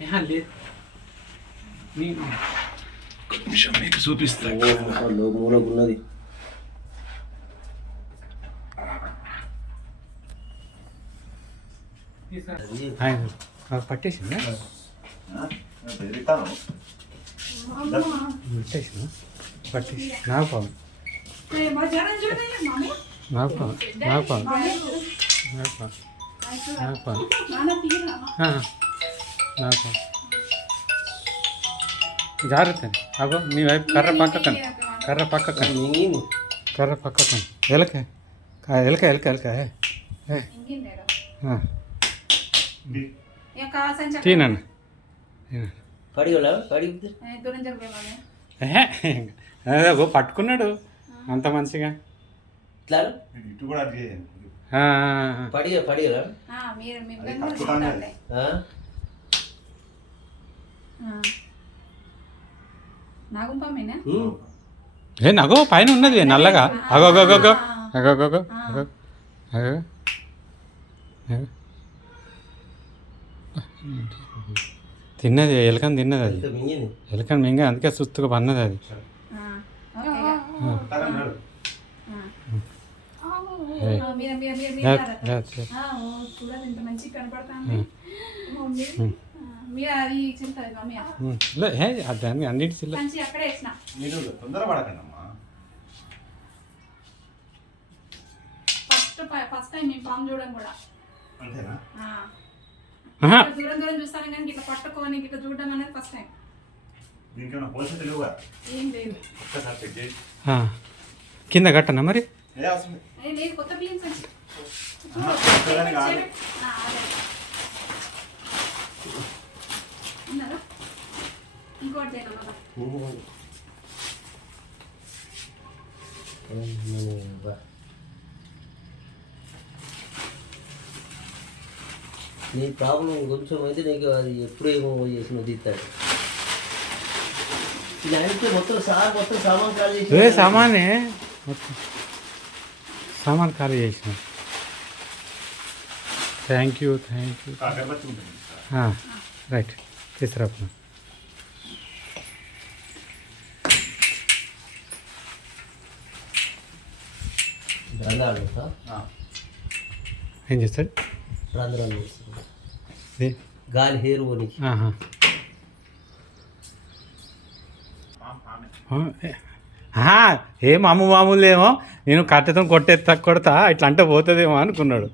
లేదు నిమిషం మీకు చూపిస్తా. మూలకున్నది పట్టేసిందా పట్టేసి నాకు పాము నాకు పాము నాకు పాము నాకు పాము నాకు పాము నాకు పాము జాగ్రత్త అగో నీ వైపు కర్ర పక్కకండి కర్ర పక్కకండి ఎలక ఎలక ఎలక ఎలక తినన్న అదే పట్టుకున్నాడు అంత మంచిగా ఏ నగో పైన ఉన్నది నల్లగా అగో అగో అగో అగో అగో అగో అగో తిన్నది ఎలకని తిన్నది అది ఎలకని మింగ అందుకే సుస్తుగా పన్నది అది దాన్ని అన్నిటి ఫస్ట్ టైం మీ పాము చూడడం కూడా దూరం దూరం చూస్తాను కానీ ఇట్లా పట్టుకోని ఇట్లా చూడడం అనేది ఫస్ట్ టైం. ఏం లేదు కింద కట్టనా మరి లేదు కొత్త బియ్యం సంచి ఉన్నారా ఇంకోటి నీ ప్రాబ్లం కొంచెం అయితే నీకు అది ఎప్పుడు ఏమో చేసిన తీస్తాడు ఇలా మొత్తం సామాన్ ఖాళీ చేసి సామానే మొత్తం సామాన్ ఖాళీ చేసిన థ్యాంక్ యూ రైట్ తీసుకురా ఏం చేస్తాడు రంధ్రాలు గాలి హేరు పోనీకి ఏ మామూలు ఏమో నేను కట్టెతో కొట్టేస్తా కొడతా ఇట్లా అంటే పోతుందేమో అనుకున్నాడు.